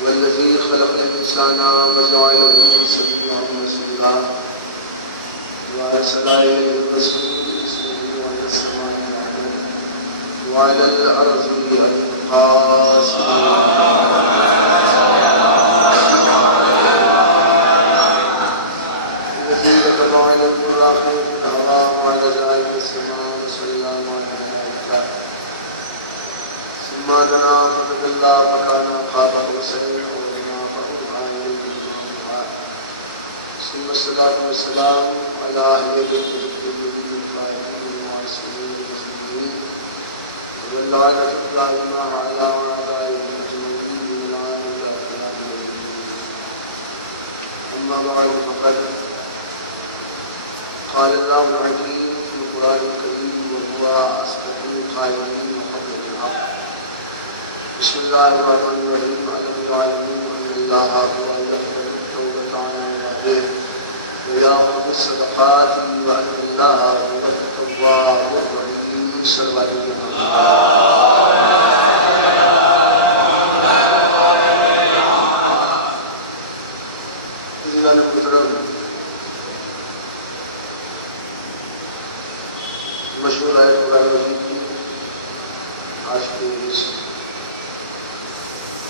والذي خلق الإنسان وجعله سميعا بصيرا وأرسل إليه الرسول وإلى السماء وعلى الأرض قاسما الذي كتب على البراق وعلى ذلك السماء وسلم على الملائكة ثم دنا فتدلى فكان قاب قوسين أو أدنى فأوحى إليه بما أوحى ثم الصلاة والسلام على أهل بيته الطيبين الطاهرين المعصومين المسلمين واللعنة الدائمة على أعدائهم أجمعين من العالم إلى قيام يوم الدين. أما بعد فقد قال الله العظيم في القرآن الكريم وهو أصدق القائلين وحق الحق. بسم الله الرحمن الرحيم. ألم يعلموا أن الله هو يقبل التوبة عن عباده ويأخذ الصدقات وأن الله هو التواب الرحيم. صلى الله عليه وسلم. مشہور آیت قرآن مجید کی آج کے اس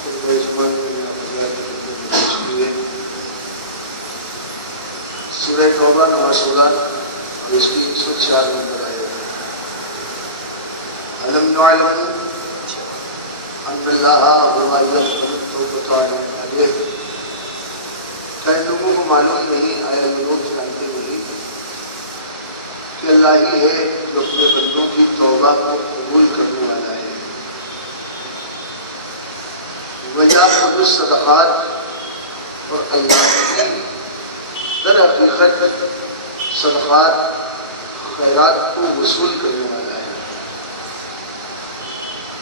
خطبہ زبان میں سورہ توبہ نمبر 16 اور اس کی 104 نمبر آیت ہے. ألم نعلم أن الله هو يقبل التوبة عن عباده. کیا ان لوگوں کو معلوم نہیں، آیا یہ لوگ جانتے نہیں کہ اللہ ہی ہے جو اپنے بندوں کی توبہ کو قبول کرنے والا ہے. وَيَأْخُذُ الصَّدَقَاتِ، اور اللہ ہی در حقیقت صدقات خیرات کو وصول کرنے والا ہے.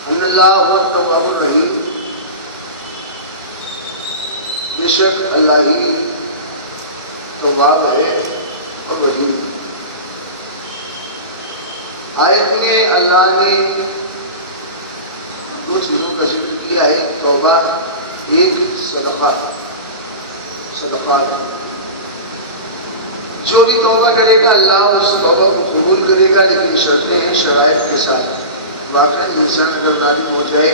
ان اللہ هو التواب الرحیم، بے شک اللہ ہی تواب ہے اور رحیم. آیت میں اللہ نے دو چیزوں کا ذکر کیا ہے، توبہ، ایک صدقات. جو بھی توبہ کرے گا اللہ اس توبہ کو قبول کرے گا، لیکن شرطیں ہیں، شرائط کے ساتھ. واقعی انسان اگر نادم ہو جائے،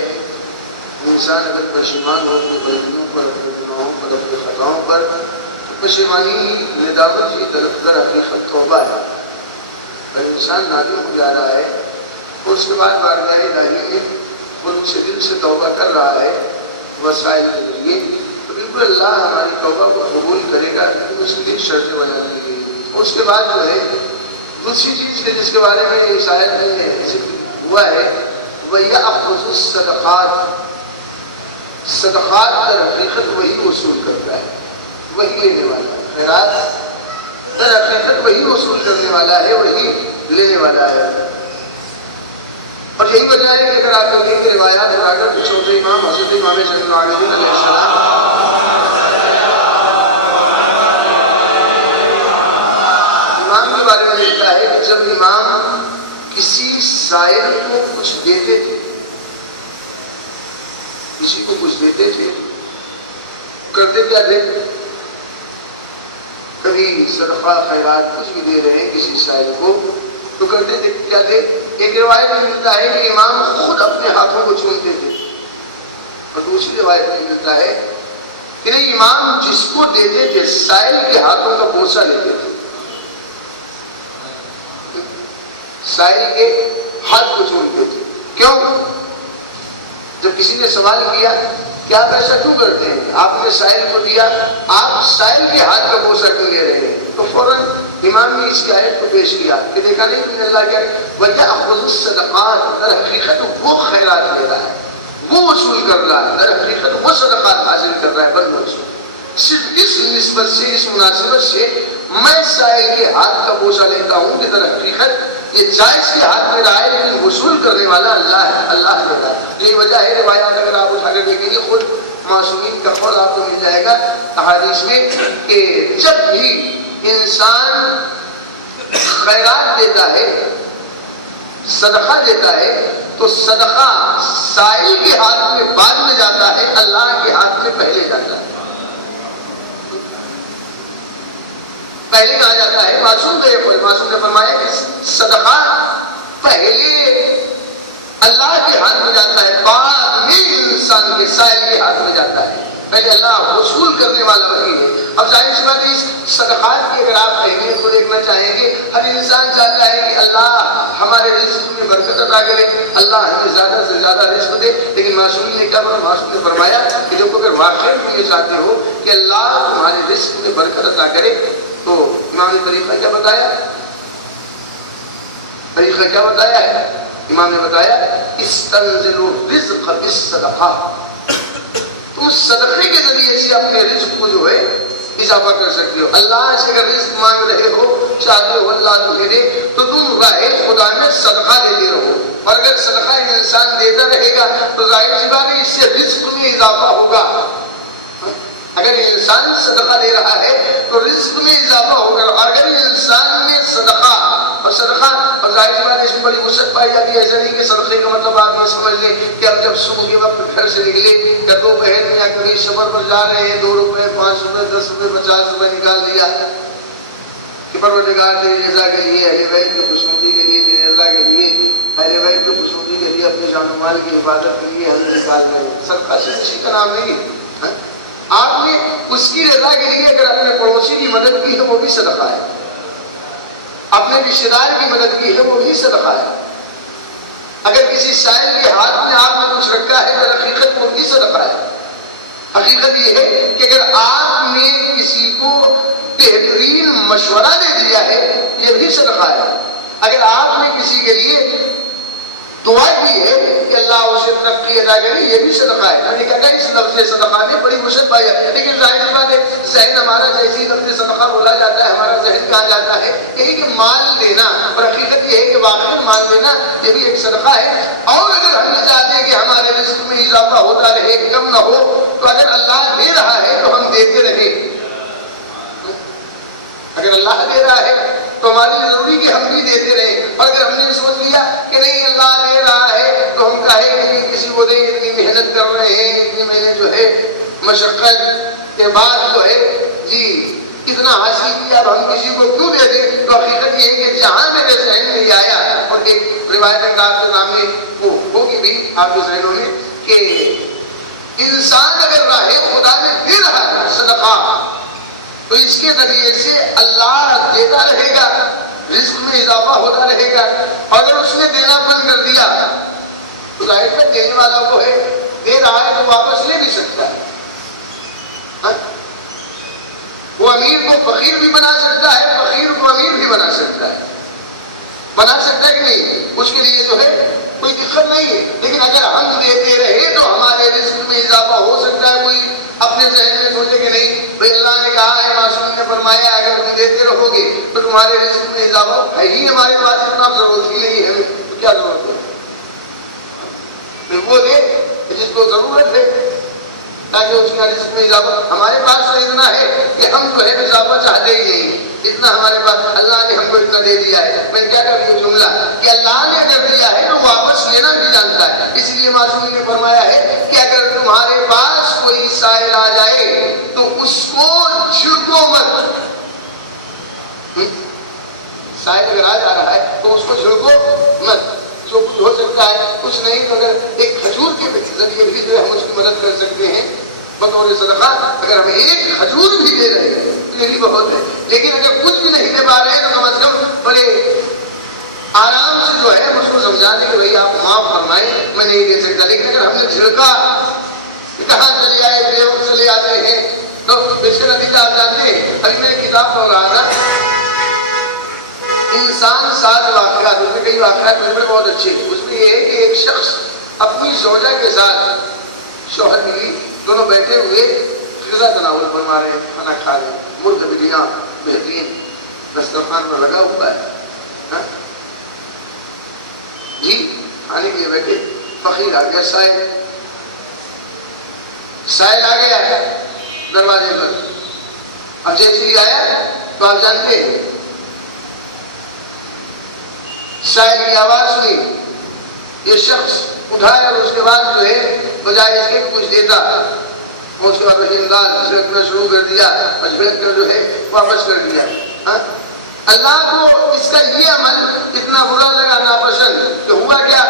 انسان اگر پشیمان ہو اپنی غلطیوں پر، اپنے گناہوں پر، اپنے خطاؤں پر، تو پشیمانی ندامت ہی در حقیقت توبہ ہے. اگر انسان نادم ہو جا رہا ہے اور اس کے بعد بارگاہ الہی میں خلوص دل سے توبہ کر رہا ہے وسائل کے ذریعے، تو بالکل اللہ ہماری توبہ کو قبول کرے گا، لیکن اس کے لیے شرطیں بیان کی گئی. اس کے بعد جو ہے دوسری چیز ہے جس کے بارے میں یہ شاید نہیں ہے ذکر ہوا ہے، وَيَأْخُذُ الصَّدَقَاتِ. صدقات در حقیقت وہی وصول کرتا ہے، وہی لینے والا ہے. خیرات در حقیقت وہی وصول کرنے والا ہے، وہی لینے والا ہے. اور یہی وجہ ہے کہ اگر آپ دیکھیں کہ روایات میں اگر چھوٹے امام حضرت امام زین العابدین علیہ السلام امام کے بارے میں لکھتا ہے کہ جب امام کسی سائل کو کچھ دیتے تھے، کسی کو کچھ دیتے تھے، کرتے کیا تھے؟ کبھی صدقہ خیرات کچھ بھی دے رہے ہیں کسی سائل کو، تو کرتے تھے کیا تھے؟ ایک روایت میں ملتا ہے کہ امام خود اپنے ہاتھوں کو چومتے تھے، اور دوسری روایت میں ملتا ہے کہ امام جس کو دیتے تھے سائل کے ہاتھوں کا بوسہ لیتے تھے، سائل کے ہاتھ کو چومتے تھے. کیوں؟ جب کسی نے سوال کیا کہ آپ ایسا کیوں کرتے ہیں، آپ نے سائل کو دیا، آپ سائل کے ہاتھ کا بوسہ کیوں لے رہے ہیں؟ تو فوراً امام نے اس کی آیت کو پیش کیا کہ دیکھا نہیں کہ اللہ کیا وَيَأْخُذُ الصَّدَقَاتِ، در حقیقت وہ خیرات لے رہا ہے. وہ وصول کر رہا ہے، در حقیقت وہ صدقات حاصل کر رہا ہے بندوں سے. صرف اس نسبت سے، اس مناسبت سے میں سائل کے ہاتھ کا بوسہ لیتا ہوں کہ در حقیقت یہ جائز کے ہاتھ میں رہا ہے، لیکن وصول کرنے والا اللہ ہے، اللہ دیتا ہے. یہی وجہ ہے روایات اگر آپ اٹھا کر دیکھیں گے، خود معصومین کا قول آپ کو مل جائے گا احادیث میں کہ جب بھی انسان خیرات دیتا ہے، صدقہ دیتا ہے، تو صدقہ سائل کے ہاتھ میں بعد میں جاتا ہے، اللہ کے ہاتھ میں پہلے جاتا ہے. پہلے کہا جاتا ہے، معصوم نے فرمایا کہ صدقہ پہلے اللہ کے ہاتھ میں جاتا ہے، بعد میں انسان کے سائل کے ہاتھ میں جاتا ہے. پہلے اللہ وصول کرنے والا وہی ہے. اب ظاہر سی بات ہے اس صدقات کی اگر آپ اہمیت کو دیکھنا چاہیں گے، ہر انسان چاہتا ہے کہ اللہ ہمارے رزق میں برکت عطا کرے، اللہ ہمیں زیادہ سے زیادہ رزق دے. لیکن معصوم نے کیا بولا؟ معصوم نے فرمایا کہ دیکھو اگر واقعی تم یہ چاہتے ہو کہ اللہ تمہارے رزق میں برکت عطا کرے تو امام نے طریقہ کیا بتایا؟ طریقہ کیا بتایا ہے؟ امام نے بتایا استنزل الرزق بالصدقہ. تم صدقے کے ذریعے سے اپنے رزق کو جو ہے اضافہ کر سکتے ہو. اللہ سے اگر رزق مانگ رہے ہو، چاہتے ہو اللہ تمہیں دے، تو تم راہ خدا میں صدقہ دیتے رہو. اور اگر صدقہ انسان دیتا رہے گا تو ظاہر سی بات ہے اس سے رزق میں اضافہ ہوگا. اگر انسان صدقہ دے رہا ہے تو رزق میں اضافہ ہوگا. اور اگر انسان نے صدقہ اور ظاہر سی بات ہے اس میں بڑی وسعت پائی جاتی ہے. ایسا نہیں کہ صدقے کا مطلب آپ یہ سمجھ لیں کہ ہم جب صبح کے وقت گھر سے نکلے یا دوپہر میں یا کبھی سفر پر جا رہے ہیں 2 روپے 5 روپے 10 روپے 50 روپے نکال لیا کہ پروردگار تیری رضا کے لیے، اہل بیت کی خوشنودی کے لیے، تیری رضا کے لیے، اہل بیت کی خوشنودی کے لیے، اپنے جان و مال کی حفاظت کے لیے ہم نکال رہے ہیں. صدقہ سے اسی کا نام نہیں. آپ نے اس کی رضا کے لیے اگر اپنے پڑوسی کی مدد کی ہے وہ بھی صدقہ ہے، اپنے رشتے دار کی مدد کی ہے وہ بھی صدقہ ہے. اگر کسی سائل کے ہاتھ میں آپ نے کچھ رکھا ہے تو حقیقت وہ بھی صدقہ ہے. حقیقت یہ ہے کہ اگر آپ نے کسی کو بہترین مشورہ دے دیا ہے یہ بھی صدقہ ہے. اگر آپ نے کسی کے لیے دعا کی ہے کہ اللہ اسے ترقی عطا کرے یہ بھی صدقہ ہے. میں نے کہا اس لفظ صدقہ میں بڑی وسعت پائی ہے، لیکن ظاہر بات ہے ذہن ہمارا جیسے لفظ صدقہ بولا جاتا ہے ہمارا ذہن کہا جاتا ہے یہی کہ مال دینا. اور حقیقت یہ ہے کہ واقعی مال دینا یہ بھی ایک صدقہ ہے. اور اگر ہم یہ چاہتے ہیں کہ ہمارے رزق میں اضافہ ہوتا رہے، کم نہ ہو، تو اگر اللہ دے رہا ہے تو ہم دیتے رہے. اگر اللہ دے رہا ہے تو ہماری ضروری کہ ہم بھی دیتے رہے. اور اگر ہم نے سمجھ لیا کہ نہیں اللہ دے رہا ہے تو ہم کہیں کہ کسی کو دے، اتنی محنت کر رہے ہیں، اتنی میں نے جو ہے مشقت کے بعد جو ہے جی اتنا حاصل کیا، اب ہم کسی کو کیوں دے دیں؟ تو حقیقت یہ ہے کہ جہاں میرے ذہن میں یہ آیا، اور ایک روایت آپ کے سامنے وہ ہوگی بھی آپ کے ذہنوں میں کہ انسان اگر راہ خدا میں دے رہا ہے صدقہ تو اس کے ذریعے سے اللہ دیتا رہے گا، رزق میں اضافہ ہوتا رہے گا. اور اگر اس نے دینا بند کر دیا تو ظاہر ہے دینے والا وہ ہے، دے رہا ہے تو واپس لے بھی سکتا ہے. وہ امیر کو فقیر بھی بنا سکتا ہے، فقیر کو امیر بھی بنا سکتا ہے. بنا سکتا ہے کہ نہیں؟ اس کے لیے جو ہے کوئی دقت نہیں ہے. لیکن اگر ہم دیتے رہے تو ہمارے رزق میں اضافہ ہو سکتا ہے. کوئی اپنے ذہن میں سوچے کہ نہیں بھائی اللہ نے کہا ہے، معصوم نے فرمایا اگر تم دیتے رہو گے تو تمہارے رزق میں اضافہ ہے ہی، ہمارے پاس اتنا ضرورت ہی نہیں ہے تو کیا ضرورت ہے؟ وہ دے جس کو ضرورت ہے تاکہ اس کا رزق میں اضافہ. ہمارے پاس تو اتنا ہے کہ ہم جو ہے اضافہ چاہتے ہی نہیں. اتنا ہمارے پاس اللہ نے ہم کو اتنا دے دیا ہے. میں کیا کر رہی ہوں جملہ کہ اللہ نے اگر دیا ہے تو واپس لینا بھی جانتا ہے. اس لیے معصوم نے فرمایا ہے کہ اگر تمہارے پاس کوئی سائل آ جائے تو اس کو جھڑکو مت. سائل اگر آ جا رہا ہے تو اس کو جھڑکو مت. جو کچھ ہو سکتا ہے کچھ نہیں تو اگر ایک کھجور کے ذریعے بھی جو ہے ہم اس کی مدد کر سکتے ہیں بطور صدقہ. اگر ہم ایک کھجور بھی دے رہے ہیں تو یہ بھی بہت ہے. لیکن اگر کچھ بھی نہیں دے پا رہے ہیں تو کم از کم بڑے آرام سے جو ہے اس کو سمجھا دیں کہ بھائی آپ معاف فرمائیں میں نہیں دے سکتا. لیکن اگر ہم نے جھڑکا کہاں چلے آئے بے وقت چلے آتے ہیں تو اس کا نتیجہ آپ جانتے ہیں. ابھی میں ایک کتاب پڑھ رہا تھا انسان ساتھ واقعات، اس میں کئی واقعات مجھے بہت اچھے. اس میں یہ ہے کہ ایک شخص اپنی زوجہ کے ساتھ شوہر بیوی دونوں بیٹھے ہوئے غذا تناول فرما رہے ہیں، کھانا کھا رہے ہیں، مرغ بلیاں بہترین دسترخوان پر لگا ہوا ہے، جی کھانے کے لیے بیٹھے، فقیر آ گیا، سائل آ گیا دروازے پر۔ اب جیسے ہی آیا تو آپ جانتے ہیں سائل کی آواز ہوئی، یہ شخص اٹھایا اور اس کے بعد جو ہے بجائے اس کے کچھ دیتا، اور اس کے بعد انداز جھڑکنا شروع کر دیا اور جھڑک کر جو ہے واپس کر دیا۔ اللہ کو اس کا یہ عمل اتنا برا لگا، ناپسند، کہ ہوا کیا،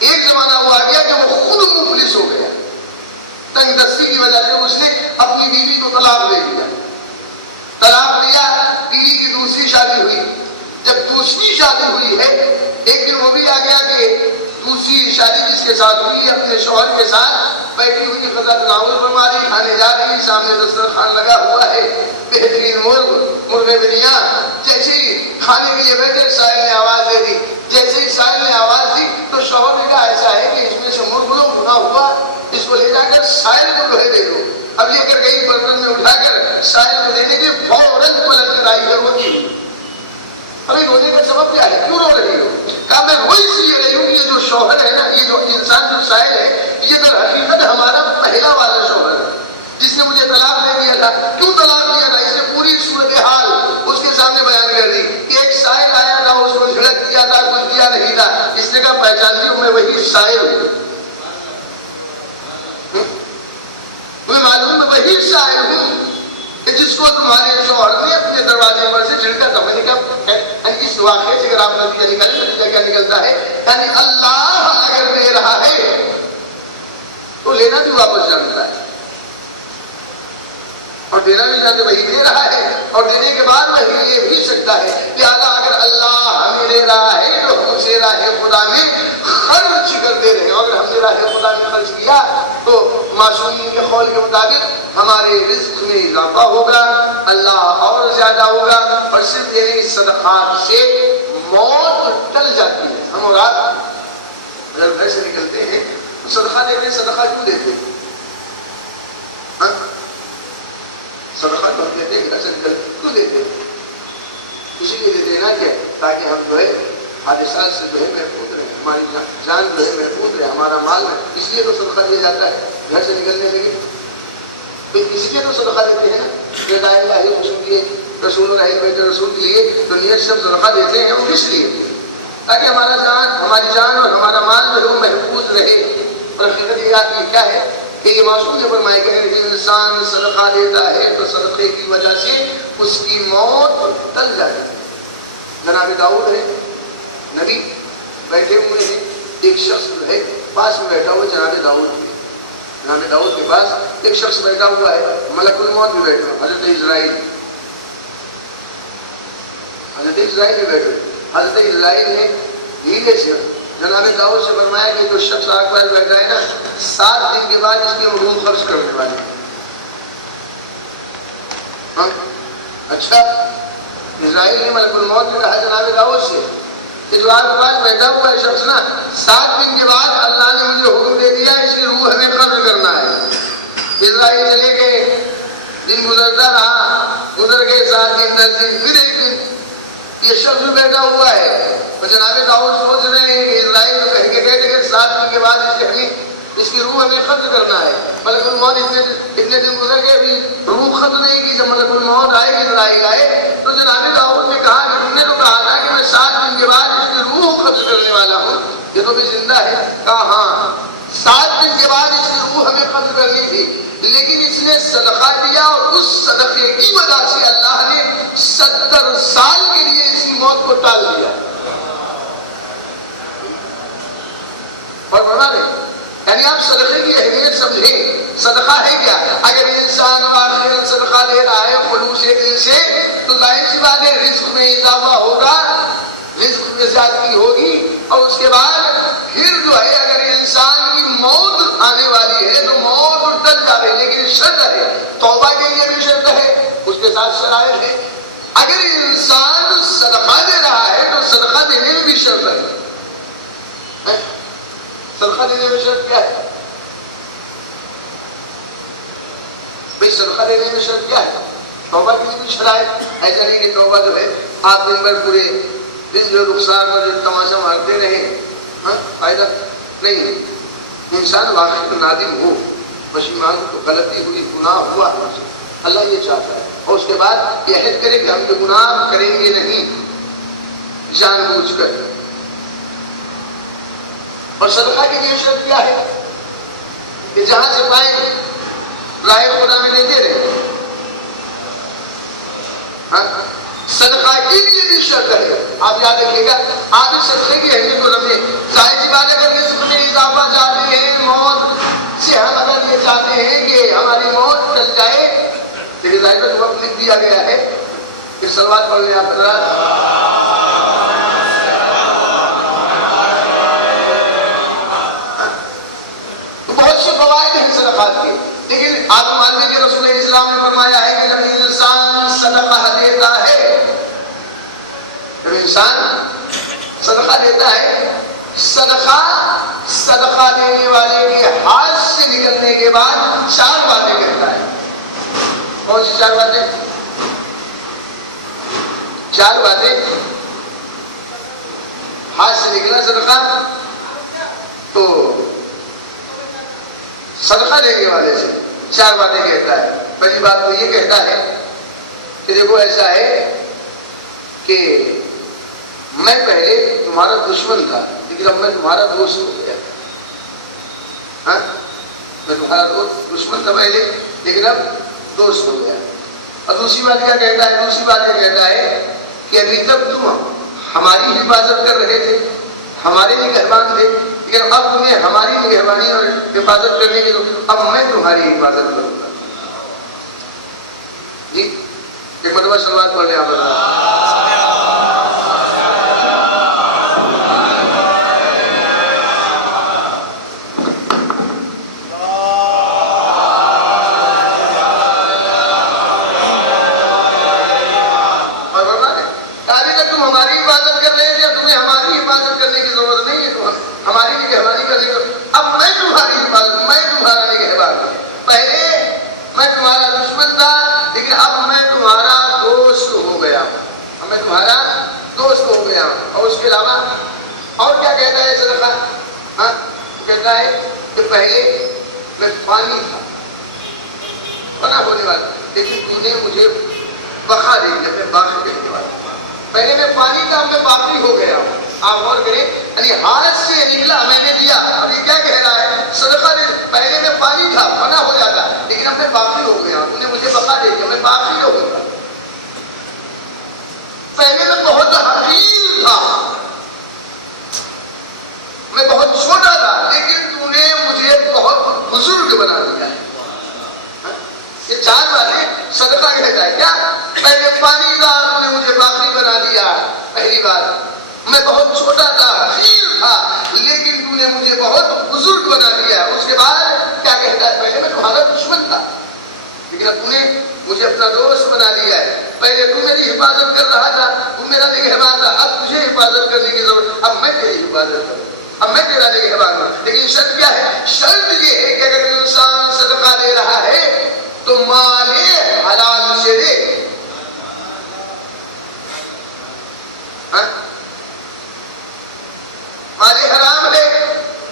ایک زمانہ وہ آ گیا کہ وہ خود مفلس ہو گیا، تنگ دستی کی وجہ سے اس نے اپنی بیوی کو طلاق دے دیا۔ طلاق دیا، بیوی کی دوسری شادی ہوئی۔ جب دوسری شادی ہوئی ہے، ایک دن وہ بھی آ گیا کہ دوسری شادی جس کے ساتھ ہوئی اپنے شوہر کے ساتھ بیٹھی ہوئی، غذا تناول فرما رہی، کھانے جا رہی، سامنے دسترخوان لگا ہوا ہے، بہترین مرغ بلیاں۔ جیسے ہی کھانے کے لیے بیٹھے سائل نے آواز دے دی، جیسے ہی سائل نے آواز دی تو شوہر نے کہا ایسا ہے کہ اس میں سے مرغ لو بنا ہوا، اس کو لے جا کر سائل کو جو ہے دے دو۔ اب لے کر گئی، برتن میں اٹھا کر سائل کو دینے کے فوراً پلٹ کر آئی ہے روتی۔ ارے رونے کا سبب کیا ہے، کیوں رو رہی ہو؟ کہا میں رو اس لیے رہی ہوں، یہ جو شوہر ہے نا، یہ جو انسان جو سائل ہے، یہ در حقیقت ہمارا پہلا والا شوہر ہے جس نے مجھے طلاق دے دیا تھا۔ کیوں طلاق دیا تھا؟ اس نے پوری صورتحال اس کے سامنے بیان کر دی کہ ایک سائل آیا تھا، اس کو جھڑک دیا تھا، کچھ دیا نہیں تھا۔ اس نے کہا پہچانتی ہوں، میں وہی سائل ہوں، تمہیں معلوم میں وہی سائل ہوں جس کو تمہارے شوہر نے اپنے دروازے پر سے جھڑکا تھا۔ میں نے کہا اس واقعے سے اگر آپ نتیجہ نکالیں، نتیجہ کیا نکلتا ہے؟ یعنی اللہ اگر دے رہا ہے تو لینا بھی واپس جانتا ہے، اور دینا بھی جانتے وہی دے رہا ہے، اور دینے کے بعد وہی لے بھی سکتا ہے۔ لہذا اگر اللہ ہمیں دے رہا ہے تو ہم اسے راہ خدا میں خرچ کرتے رہے، اور اگر ہم نے راہ خدا میں خرچ کیا تو معصومین کے قول کے مطابق ہمارے رزق میں اضافہ ہوگا، اللہ اور زیادہ ہوگا، اور صرف یعنی صدقات سے موت ٹل جاتی ہے۔ ہم اور آپ اگر گھر سے نکلتے ہیں تو صدقہ دیتے ہیں، صدقہ کیوں دیتے ہیں؟ صدقہ ہم دیتے ہیں، گھر سے نکلتے کیوں دیتے ہیں؟ اسی لیے دیتے ہیں نا کہ تاکہ ہم جو ہے حادثات سے جو ہے محفوظ رہے، ہماری جان جو ہے محفوظ رہے، ہمارا مال ہے، اس لیے تو صدقہ دیا جاتا ہے گھر سے نکلنے کے لیے۔ تو اسی لیے تو صدقہ دیتے ہیں نا، کہ لا الہ الا اللہ کے رسول رہے بیت رسول کے لیے تو نیت سے صدقہ دیتے ہیں، وہ کس لیے؟ تاکہ ہماری جان اور ہمارا مال جو ہے وہ محفوظ رہے۔ اور حقیقت یہ کیا ہے کہ یہ معصوم نے فرمایا کہ اگر انسان صدقہ دیتا ہے تو صدقے کی وجہ سے اس کی موت ٹل جاتی ہے۔ جناب داؤد ہے نبی، بیٹھے ہوئے ہیں، ایک شخص جو ہے پاس میں بیٹھا ہوا جناب داؤد کے پاس ایک شخص بیٹھا ہوا ہے، ملک الموت بھی بیٹھا ہوا، حضرت اسرائیل بھی بیٹھے۔ حضرت اسرائیل نے دھیرے سے جناب داؤد سے فرمایا کہ جو شخص آگ پر بیٹھا ہے نا، 7 دن کے بعد اس کی علوم خرچ کرنے والے ہیں۔ اچھا، اسرائیل نے ملک الموت نے کہا جناب داؤد سے کہ جو آگ کے پاس بیٹھا ہوا ہے شخص نا، 7 دن کے بعد اللہ نے مجھے حکم دے دیا اس کی روح ہمیں قبض کرنا ہے۔ اسرائیل چلے گئے، دن گزرتا رہا، گزر گئے 7 دن 10 دن، پھر ایک دن یہ شخص بیٹھا ہوا ہے، اور جناب داؤد سوچ رہے ہیں کہ اسرائیل تو کہیں کہ کہتے کہ 7 دن کے بعد اس کی روح ہمیں قبض کرنا ہے۔ ملک الموت اتنے دن گزر گئے، ابھی روح قبض نہیں کی۔ جب ملک الموت آئے، اسرائیل آئے تو جناب داؤد نے کہا کہ تم نے تو کہا تھا کہ میں 7 دن کے بعد اس کی روح قبض کرنے والا ہوں، یہ تو بھی زندہ ہے۔ کہا ہاں، 7 دن کے بعد اس کی روح ہمیں قبض کرنی تھی، لیکن اس نے صدقہ دیا، اور اس صدقے کی وجہ سے اللہ نے 70 سال کے لیے اس کی موت کو ٹال دیا۔ اور بڑھا رہے یعنی آپ صدقے کی اہمیت سمجھیں۔ صدقہ ہے کیا؟ اگر انسان واقعی صدقہ دے رہا ہے خلوص دل سے تو ظاہر سی بات ہے رزق میں اضافہ ہوگا، رزق میں زیادتی ہوگی، اور اس کے بعد پھر جو ہے اگر انسان کی موت آنے والی ہے تو موت ٹل جائے، لیکن شرط ہے توبہ کے لیے بھی شرط ہے، اس کے ساتھ شرائط ہے۔ اگر انسان صدقہ دے رہا ہے تو صدقہ دینے میں بھی شرط ہے۔ صدقہ دینے میں شرط کیا ہے بھئی؟ صدقہ دینے میں شرط کیا ہے؟ توبہ کے لیے بھی شرائط، ایسا نہیں کہ توبہ جو ہے آپ دن بھر پورے دن جو رخسار میں جو تماشا مارتے رہے، فائدہ نہیں۔ انسان واقعی نادم ہو، پشیمان تو غلطی ہوئی، گناہ ہوا، اللہ یہ چاہتا ہے، اور اس کے بعد یہ عہد کرے کہ ہم یہ گناہ کریں گے نہیں جان بوجھ کر۔ اور صدقہ کی یہ شرط کیا ہے کہ جہاں سے پائیں راہ خدا میں لیتے رہے۔ صدقہ کے لیے بھی شرط ہے، آپ یاد رکھیے گا، آپ اس صدقے کی اہمیت کو سمجھیں۔ ظاہر سی بات ہے اگر رزق میں اضافہ چاہتے ہیں، موت سے ہم اگر یہ چاہتے ہیں کہ ہماری موت ٹل جائے، لیکن ظاہر ہے وقت لکھ دیا گیا ہے کہ صلوات پڑھ لیں آپ حضرات۔ بہت سے فوائد ہیں صدقات کے، لیکن آپ مانتے کہ رسول اسلام نے فرمایا ہے کہ جب انسان صدقہ دیتا ہے، جب انسان صدقہ دیتا ہے، صدقہ دینے والے کے ہاتھ سے نکلنے کے بعد 4 باتیں کہتا ہے۔ کون سی 4 باتیں؟ 4 باتیں۔ ہاتھ سے نکلا صدقہ تو صدقہ دینے والے سے 4 باتیں کہتا ہے۔ پہلی بات تو یہ کہتا ہے کہ دیکھو ایسا ہے کہ میں پہلے تمہارا دشمن تھا، لیکن اب میں تمہارا دوست ہو گیا۔ میں تمہارا دشمن تھا پہلے، لیکن اب دوست ہو گیا۔ اور دوسری بات کیا کہتا ہے؟ دوسری بات یہ کہتا ہے کہ ابھی تک تم ہماری حفاظت کر رہے تھے، ہمارے نگہبان تھے، لیکن اب تمہیں ہماری نگہبانی اور حفاظت کرنے کی، اب میں تمہاری حفاظت کروں گا۔ جی ایک مرتبہ صلوات پڑھ لیں آپ حضرات۔ پہلے میں پانی تھا، بنا ہونے والا، لیکن تو نے مجھے بقا دے دیا، میں باقی کہنے والا۔ پہلے میں پانی تھا، اب میں باقی ہو گیا ہوں۔ آپ غور کریں، یعنی ہاتھ سے نکلا میں نے دیا۔ اب یہ کیا کہہ رہا ہے؟ صدقہ دے، پہلے میں پانی تھا، بنا ہو جاتا، لیکن اب میں باقی ہو گیا ہوں، تو نے مجھے بقا دے دیا، میں باقی ہو گیا۔ پہلے میں بہت حقیر تھا، میں بہت چھوٹا تھا، لیکن تو نے مجھے بہت بزرگ بنا دیا ہے۔ یہ 4 باتیں صدقہ کہتا ہے۔ کیا؟ پہلے پانی تھا، تو نے مجھے باقی بنا دیا، پہلی بات۔ میں بہت چھوٹا تھا، حقیر تھا، لیکن تو نے مجھے بہت بزرگ بنا دیا۔ اس کے بعد کیا کہتا ہے؟ پہلے میں تمہارا دشمن تھا، لیکن اب تو نے مجھے اپنا دوست بنا دیا ہے۔ پہلے تو میری حفاظت کر رہا تھا، تو میرا نگہبان تھا، اب تجھے حفاظت کرنے کی ضرورت، اب میں تیری حفاظت کروں، اب میں تیرا نگہبان ہوں۔ لیکن شرط کیا ہے؟ شرط یہ ہے کہ اگر انسان صدقہ دے رہا ہے تو مال حلال سے دے۔ مال حرام ہے،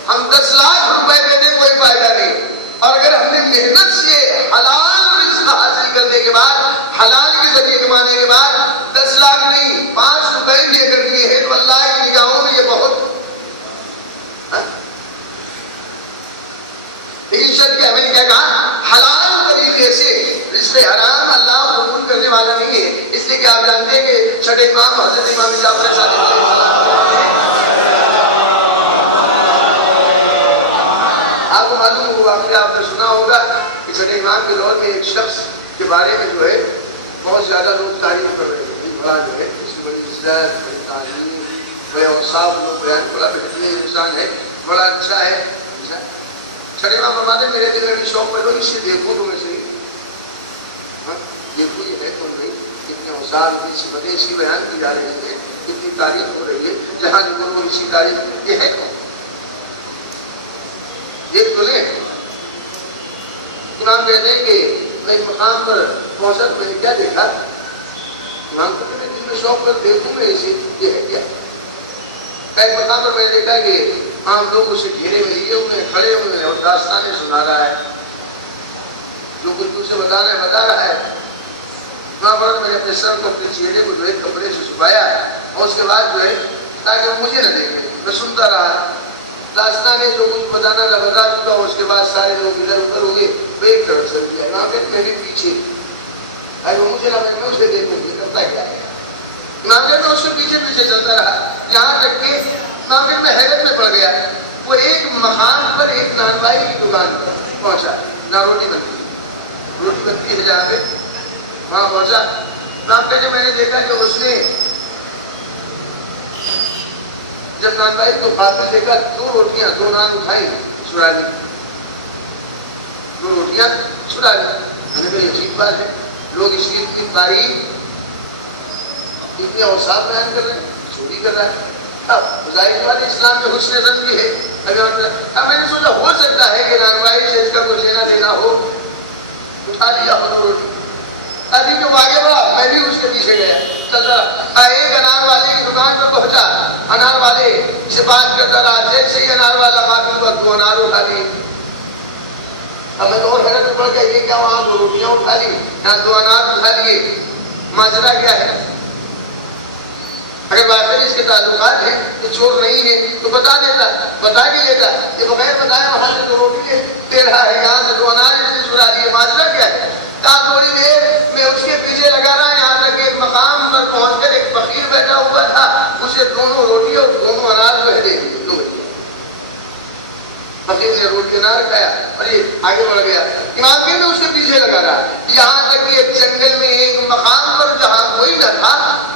ہم 10 لاکھ روپے دے دیں کوئی فائدہ نہیں، اور اگر ہم نے محنت سے حلال رزق حاصل کرنے کے بعد، حلال کے ذریعے کمانے کے بعد 10 لاکھ نہیں 5 روپے بھی اگر دیے ہیں تو اللہ کی نگاہوں میں یہ بہت۔ لیکن شرط کہ ہمیں کیا کہا؟ حلال طریقے سے۔ رزق حرام اللہ قبول کرنے والا نہیں ہے، اس لیے کہ آپ جانتے ہیں کہ چھٹے امام حضرت امام جعفر صادق علیہ السلام، آپ کو معلوم ہوگا، آپ نے سنا ہوگا کہ چھٹے امام کے دور میں ایک شخص کے بارے میں جو ہے بہت زیادہ لوگ تعریف کر رہے ہیں، بڑا جو ہے اس کی بڑی عزت، بڑی تعلیم، بڑے اوصاف لوگ بیان، بڑا بہترین انسان ہے، بڑا اچھا ہے۔ چھٹے امام فرماتے ہیں میرے دل میں بھی شوق پیدا ہو، اسے دیکھوں تو میں صحیح دیکھو یہ ہے تو نہیں، اتنے اوصاف، اتنی صفتیں اس کی بیان کی جا رہی ہے، اتنی تعریف ہو رہی ہے، جہاں جو اسی تعریف یہ ہے کون؟ ایک تو لیں امام کہتے ہیں کہ میں ایک مقام پر پہنچا تو میں نے کیا دیکھا، امام کہتے ہیں جن میں شوق کر دیکھوں میں اسے یہ ہے کیا، ایک مقام پر میں نے دیکھا کہ عام لوگ اسے گھیرے میں لیے ہوئے کھڑے ہوئے ہیں اور داستانیں سنا رہا ہے، جو کچھ اسے بتا رہا ہے وہاں پر میں نے اپنے سر کو اپنے چہرے کو جو ہے کپڑے سے چھپایا اور اس کے بعد جو ہے تاکہ وہ مجھے نہ دیکھے، میں سنتا رہا داستانیں جو کچھ بتانا تھا بتا چکا ہوں، اس کے بعد سارے لوگ ادھر ادھر ہوئے وہ ایک طرف سے کیا امام کہتے میں بھی پیچھے اگر وہ مجھے نہ میں اسے دیکھوں گی کرتا کیا ہے، امام کہتے اس کے پیچھے پیچھے چلتا رہا یہاں تک کہ امام کہتے میں حیرت میں پڑ گیا، وہ ایک مقام پر ایک نانوائی کی دکان پر پہنچا، نہ روٹی بنتی ہے جہاں پہ وہاں پہنچا، امام کہتے میں نے دیکھا کہ اس نے جب نانوائی کو قابل دیکھا دو روٹیاں دو نان اٹھائی چھڑا لی، دو روٹیاں چھڑا لی، میں نے کہا یہ عجیب بات ہے، لوگ اس کی اتنی تعریف اتنے اوصاف بیان کر رہے ہیں، چوری کر رہا ہے، اب ظاہر بات اسلام میں حسن رنگ بھی ہے، اب میں نے سوچا ہو سکتا ہے کہ نانوائی سے اس کا کچھ لینا دینا ہو، اٹھا لیا دو روٹی، ابھی جو آگے بڑھا میں بھی اس کے پیچھے گیا چلتا رہا، ایک انار والے کی دکان پر پہنچا، انار والے سے بات کرتا رہا، جیسے ہی انار والا قابل پر دو انار اٹھا لی، اب میں تو اور حیرت میں پڑ گیا یہ کیا وہاں دو روٹیاں اٹھا لی یہاں دو انار اٹھا لیے، ماجرا کیا ہے؟ اگر واقعی اس کے تعلقات ہیں یہ چور نہیں ہے تو بتا دیتا، بتا کے لیتا، یہ بغیر بتایا وہاں سے دو روٹی لے رہا ہے، یہاں سے دو انار چھڑا لیے، ماجرا کیا ہے؟ کہا تھوڑی دیر میں اس کے پیچھے لگا رہا یہاں تک ایک مقام پر پہنچ کر ایک فقیر بیٹھا ہوا تھا، اسے دونوں روٹی اور دونوں انار جو ہے دے دی، فقیر نے روٹی انار کھایا اور یہ آگے بڑھ گیا، امام کے میں اس کے پیچھے لگا رہا یہاں تک کہ ایک جنگل میں ایک مقام پر جہاں کوئی نہ تھا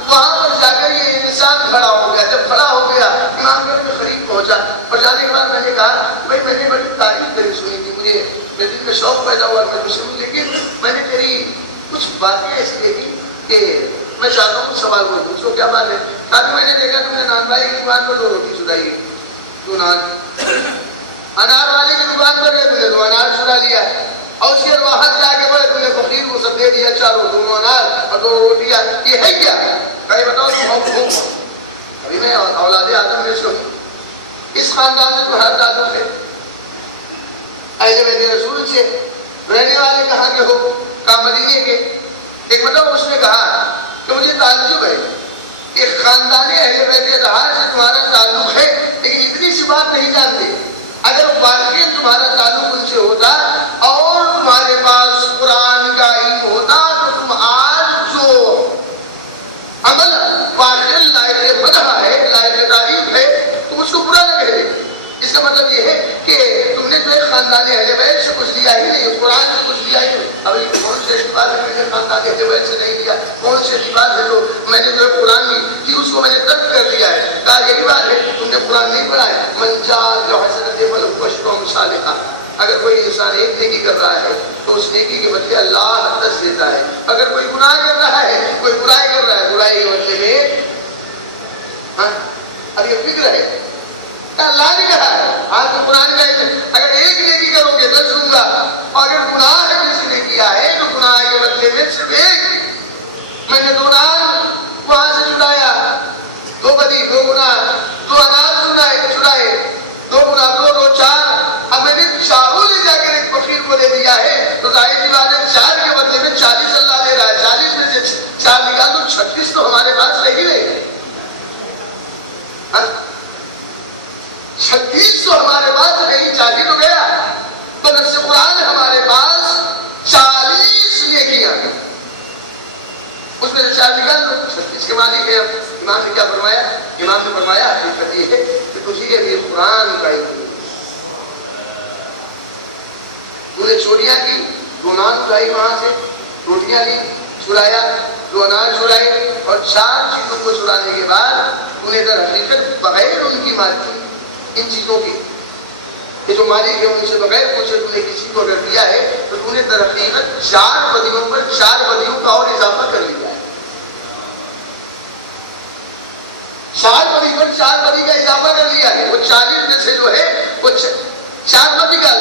وہاں پر جا کر یہ انسان کھڑا ہو گیا، جب کھڑا ہو گیا امام کے میں قریب پہنچا اور جانے کے بعد میں نے کہا بھائی میں نے بڑی تعریف تیری سنی تھی، مجھے میرے دل میں شوق پیدا ہوا میں تجھ سے ہوں، لیکن میں نے تیری کچھ باتیں ایسی دیکھی کہ میں چاہتا ہوں سوال کو پوچھو کیا بات ہے؟ ابھی میں نے دیکھا تم نے نان بھائی کی دکان پر دو روٹی چھڑائی، دو نان، انار والے کی دکان پر گئے تم نے دو انار چھڑا لیا اور اس کے وہاں سے آگے بڑھے تم نے فقیر کو سب دے دیا چاروں، دونوں انار اور دو روٹیاں، یہ ہے کیا؟ کہیں بتاؤ تم ہو ابھی میں اولاد آدم میں سے ہوں، اس خاندان سے تمہارا تعلق ہے، اہل بیت رسول سے رہنے والے کہاں کے ہو؟ کہاں مدینے کے؟ ایک مطلب اس نے کہا کہ مجھے تعجب ہے کہ خاندان اہل بیت اطہار سے تمہارا تعلق ہے لیکن اتنی سی بات نہیں جانتے، اگر واقعی تمہارا تعلق ان سے ہوتا اور تمہارے پاس قرآن کا علم ہوتا تو تم آج جو عمل واقعی لائق مدح ہے، لائق تعریف ہے، تم اس کو برا نہ کہہ دے، اس کا مطلب یہ ہے کہ تم نے جو ہے خاندان اہل بیت سے کچھ لیا ہی نہیں، قرآن سے کچھ لیا ہی نہیں، ابھی کون سے ایسی بات ہے میں نے خاندان اہل بیت سے نہیں لیا، کون سی ایسی بات ہے جو میں نے جو ہے قرآن کی اس کو میں نے ترک کر دیا ہے، کہا یہی بات ہے تم نے قرآن نہیں پڑھا ہے، من جاء بحسنۃ فلہ عشر امثالها، اگر کوئی انسان ایک نیکی کر رہا ہے تو اس نیکی کے بدلے اللہ 10 دیتا ہے، اگر کوئی گناہ کر رہا ہے، کوئی برائی کر رہا ہے، برائی کے بدلے میں اب یہ فکر ہے اللہ نے کہا ہے آپ کو قرآن کا اگر ایک نیکی کرو گے 10 دوں گا، اور اگر گناہ ہے کسی نے کیا ہے تو گناہ کے بدلے میں صرف ایک، میں نے 2 نان وہاں سے چھڑایا، 2 بدی 2 گناہ، 2 انار چھڑائے 2 گناہ 2 2 4، اب میں نے چاروں لے جا کر ایک فقیر کو دے دیا ہے تو ظاہر سی بات ہے 4 کے بدلے میں 40 اللہ دے رہا ہے، 40 میں سے 4 نکال تو 36 تو ہمارے پاس رہ ہی رہے، 36 تو ہمارے پاس رہی، 40 تو گیا، بنفس قرآن ہمارے پاس 40 نیکیاں، اس میں سے 4 نکال دو 36 کے معنی ہے۔ امام نے کیا فرمایا؟ امام نے فرمایا حقیقت یہ ہے کہ تجھے بھی قرآن کا علم، تو نے چوریاں کی، 2 نان چھڑائی، وہاں سے روٹیاں لی، چھڑایا، 2 انار چھڑائے اور 4 چیزوں کو چھڑانے کے بعد تو نے در حقیقت بغیر ان کی مالکی ان چیزوں کی کہ جو مالک ہے ان سے بغیر پوچھے تو نے کسی کو اگر دیا ہے تو تو نے در حقیقت 4 بدیوں پر 4 بدیوں کا اور اضافہ کر لیا ہے، 4 بدی پر 4 بدی کا اضافہ کر لیا ہے، وہ 40 میں سے جو ہے وہ 4 بدی کا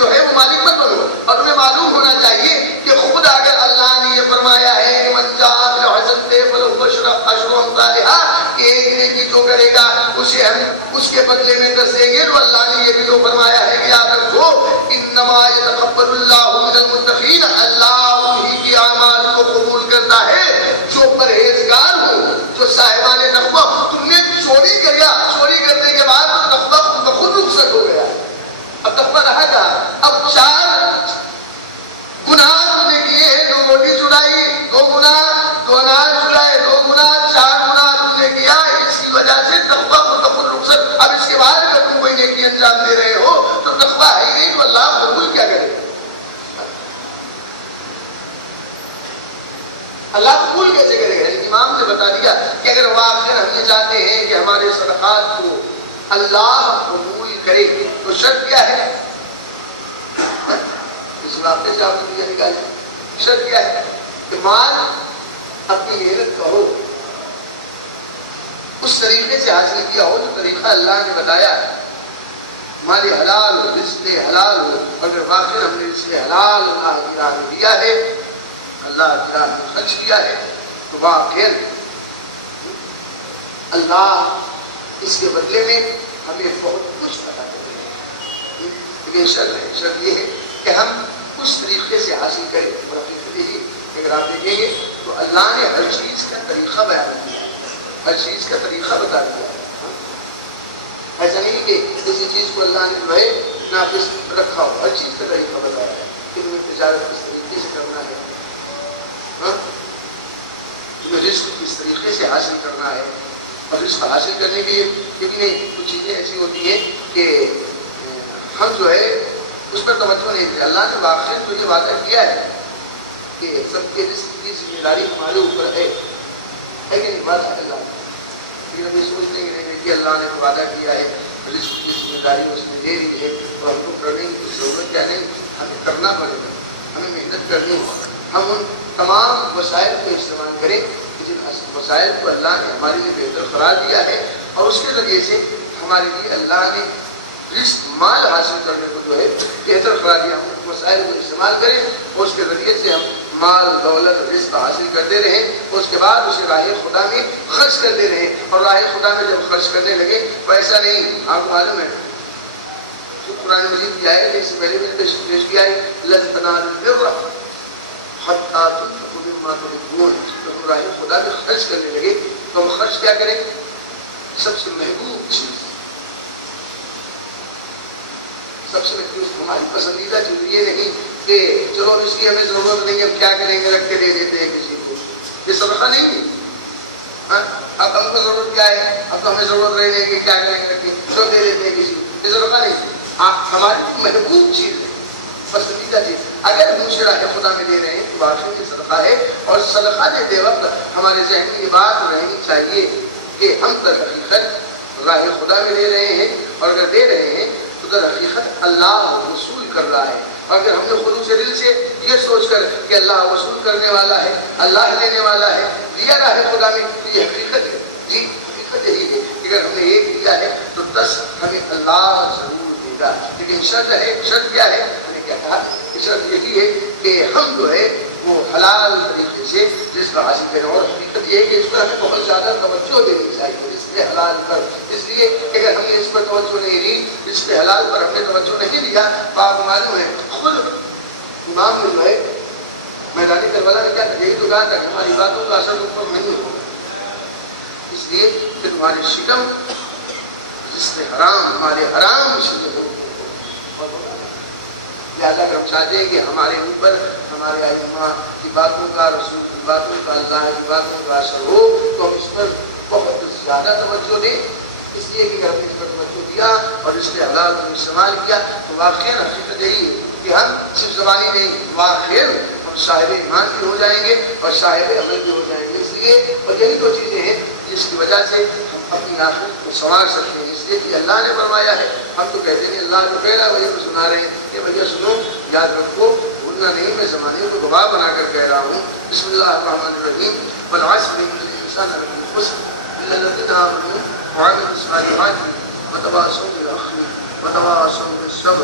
جو ہے وہ مالک مت بنو. اور تمہیں معلوم ہونا چاہیے کہ خود اگر اللہ نے یہ فرمایا ہے کہ من جاء بالحسنۃ فلہ عشر امثالھا، کہ ایک نیکی جو کرے گا اسے ہم اس کے بدلے میں دس دیں گے، تو اللہ نے یہ بھی تو فرمایا ہے کہ یاد رکھو انما یتقبل اللہ من المتقین، اللہ انہی کے اعمال کو قبول کرتا ہے جو پرہیزگار ہوں، جو صاحبان تقویٰ. تم نے چوری کیا، چوری کرنے کے بعد تو تقویٰ خود بخود رخصت ہو گیا. اب تقویٰ رہا گا. اب 4 گناہ تم نے کیے ہیں، 2 روٹی چڑائی، 2 گناہ، 2 اناج چڑائے، 2 گناہ، 4 گناہ تم نے کیا. اس کی وجہ سے تقویٰ خود بخود رخصت. اب اس کے بعد اگر تم کوئی نیکی انجام دے رہے ہو تو تقویٰ ہے نہیں تو اللہ قبول کیا کرے؟ اللہ قبول کیسے کرے گا؟ امام نے بتا دیا کہ اگر واقعا ہم یہ چاہتے ہیں کہ ہمارے صدقات کو اللہ قبول کرے تو شرط کیا ہے؟ اس واقعے سے آپ نے یہ نکالی. شرط کیا ہے؟ کہ مال اپنی محنت کا ہو، اس طریقے سے حاصل کیا ہو جو طریقہ اللہ نے بتایا ہے. مال حلال ہو، رزق حلال ہو. اگر واقعا ہم نے رزق حلال اللہ کی راہ میں دیا ہے، اللہ کی راہ میں خرچ کیا ہے، تو واقعا اللہ اس کے بدلے میں ہمیں بہت کچھ عطا کرے گا. لیکن شرط یہ ہے کہ ہم اس طریقے سے حاصل کریں. اور اگر آپ دیکھیں گے تو اللہ نے ہر چیز کا طریقہ بیان کیا ہے، ہر چیز کا طریقہ بتا دیا ہے. ایسا نہیں کہ کسی چیز کو اللہ نے جو ہے ناقص رکھا ہو، ہر چیز کا طریقہ بتایا ہے کہ تمہیں تجارت کس طریقے سے کرنا ہے، تمہیں رزق کس طریقے سے حاصل کرنا ہے. اور رزق حاصل کرنے کے لیے بھی نہیں، کچھ چیزیں ایسی ہوتی ہیں کہ ہم جو ہے اس پر توجہ نہیں دیتے. اللہ نے واقعی تو یہ وعدہ کیا ہے کہ سب کے رزق کی ذمہ داری ہمارے اوپر ہے کہ نہیں؟ وعدہ اللہ. لیکن ہم یہ سوچتے ہیں کہ اللہ نے وعدہ کیا ہے، رزق کی ذمہ داری اس نے دے دی ہے، تو ہم کو کرنے کی ضرورت کیا نہیں، ہمیں کرنا پڑے گا، ہمیں محنت کرنی ہے. ہم ان تمام وسائل کو استعمال کریں جن وسائل کو اللہ نے ہمارے لیے بہتر قرار دیا ہے، اور اس کے ذریعے سے ہمارے لیے اللہ نے رزق مال حاصل کرنے کو جو ہے بہتر قرار دیا. ہم ان وسائل کو استعمال کریں اور اس کے ذریعے سے ہم مال دولت رزق حاصل کرتے رہیں، اور اس کے بعد اسے راہ خدا میں خرچ کرتے رہیں. اور راہ خدا میں جب خرچ کرنے لگے تو ایسا نہیں، آپ کو معلوم ہے جو قرآن مجید کی آیت ہے، اس سے پہلے میں نے پیش کیا ہے لن تنالوا البر حتی تنفقوا مما تحبون. تو ہم راہ خدا میں خرچ کرنے لگے تو ہم خرچ کیا کریں؟ سب سے محبوب چیز، سب سے محبوب ہماری پسندیدہ چیز. یہ نہیں کہ چلو اس کی ہمیں ضرورت نہیں، ہم کیا کریں گے، رکھ کے دے دیتے ہیں کسی کو. یہ صدقہ نہیں ہے. اب ہم کو ضرورت کیا ہے، اب تو ہمیں ضرورت رہے کہ کیا کریں گے، رکھ کے تو دے دیتے ہیں کسی کو. یہ صدقہ نہیں. ہماری محبوب چیز ہے، پسندیدہ چیز. اگر ہم اسے راہ خدا میں دے رہے ہیں تو واقعی یہ صدقہ ہے. اور صدقہ دیتے وقت ہمارے ذہن میں یہ بات رہنی چاہیے کہ ہم در حقیقت راہ خدا میں دے رہے ہیں، اور اگر دے رہے ہیں تو در حقیقت اللہ وصول کر رہا ہے. اور اگر ہم نے خلوص دل سے یہ سوچ کر کہ اللہ وصول کرنے والا ہے، اللہ لینے والا ہے، دیا راہ خدا میں، تو یہ حقیقت ہے. جی حقیقت یہی ہے کہ اگر ہم نے ایک دیا ہے تو 10 ہمیں اللہ ضرور دے گا. لیکن شرط ہے، شرط کیا ہے؟ ہمیں کیا کہا؟ شرط یہی ہے کہ ہم جو ہے وہ حلال طریقے سے رزق حاصل کریں. اور حقیقت یہ ہے کہ اس پر ہمیں بہت زیادہ توجہ دینی چاہیے، رزق حلال پر. اس لیے اگر ہم نے اس پر توجہ نہیں دی، رزق حلال پر ہم نے توجہ نہیں دیا، تو آپ معلوم ہے خود امام نے جو ہے میدان کربلا میں کیا تھا، یہی تو کہا تھا کہ ہماری باتوں کا اثر تم پر نہیں ہوگا، اس لیے کہ تمہاری شکم رزق حرام، ہمارے حرام سے جو لہٰذا اگر ہم چاہتے ہیں کہ ہمارے اوپر ہمارے ائمہ کی باتوں کا، رسول کی باتوں کا، اللہ کی باتوں کا اثر ہو، تو ہم اس پر بہت زیادہ توجہ دیں. اس لیے کہ اگر ہم نے اس پر توجہ دیا اور اس کے حلال کو استعمال کیا تو واقعی حقیقت یہی ہے کہ ہم صرف زبانی نہیں، واقعی ہم صاحب ایمان بھی ہو جائیں گے اور صاحب عمل بھی ہو جائیں گے. اس لیے اور یہی 2 چیزیں ہیں جس کی وجہ سے ہم اپنی آخرت کو سنوار سکتے ہیں. اس لیے کہ اللہ نے فرمایا ہے، ہم تو کہتے نہیں، اللہ جو کہہ رہا ہے وہی کو سنا رہے ہیں. یہ وجہ سنو، یاد رکھو، بھولنا نہیں، میں زمانے کو گواہ بنا کر کہہ رہا ہوں. بسم اللہ الرحمن الرحیم. والعصر ان الانسان لفی خسر الا الذین آمنوا وعملوا الصالحات وتواصوا بالحق وتواصوا بالصبر